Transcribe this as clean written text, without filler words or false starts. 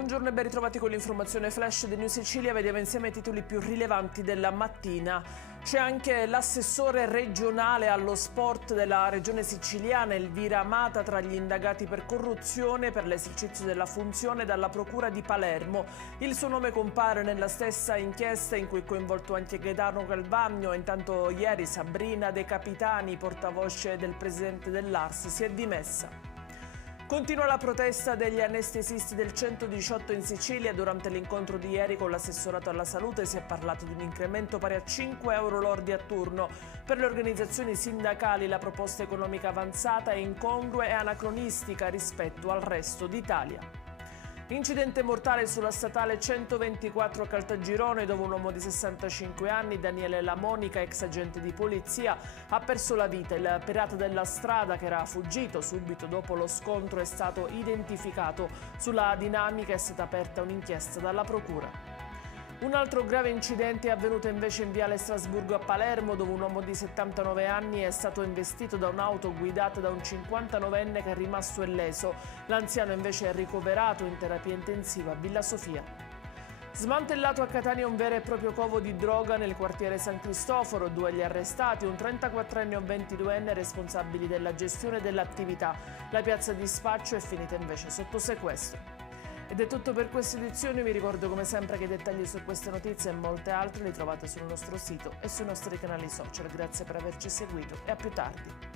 Buongiorno e ben ritrovati con l'informazione flash di New Sicilia. Vediamo insieme i titoli più rilevanti della mattina. C'è anche l'assessore regionale allo sport della regione siciliana, Elvira Amata, tra gli indagati per corruzione per l'esercizio della funzione dalla procura di Palermo. Il suo nome compare nella stessa inchiesta in cui è coinvolto anche Gaetano Calvagno. Intanto ieri Sabrina De Capitani, portavoce del presidente dell'ARS, si è dimessa. Continua la protesta degli anestesisti del 118 in Sicilia. Durante l'incontro di ieri con l'assessorato alla salute si è parlato di un incremento pari a 5 euro lordi a turno. Per le organizzazioni sindacali la proposta economica avanzata è incongrua e anacronistica rispetto al resto d'Italia. Incidente mortale sulla statale 124 a Caltagirone, dove un uomo di 65 anni, Daniele Lamonica, ex agente di polizia, ha perso la vita. Il pirata della strada, che era fuggito subito dopo lo scontro, è stato identificato. Sulla dinamica è stata aperta un'inchiesta dalla procura. Un altro grave incidente è avvenuto invece in viale Strasburgo a Palermo, dove un uomo di 79 anni è stato investito da un'auto guidata da un 59enne che è rimasto illeso. L'anziano invece è ricoverato in terapia intensiva a Villa Sofia. Smantellato a Catania un vero e proprio covo di droga nel quartiere San Cristoforo, 2 gli arrestati, un 34enne e un 22enne responsabili della gestione dell'attività. La piazza di spaccio è finita invece sotto sequestro. Ed è tutto per questa edizione. Vi ricordo come sempre che i dettagli su queste notizie e molte altre li trovate sul nostro sito e sui nostri canali social. Grazie per averci seguito e a più tardi.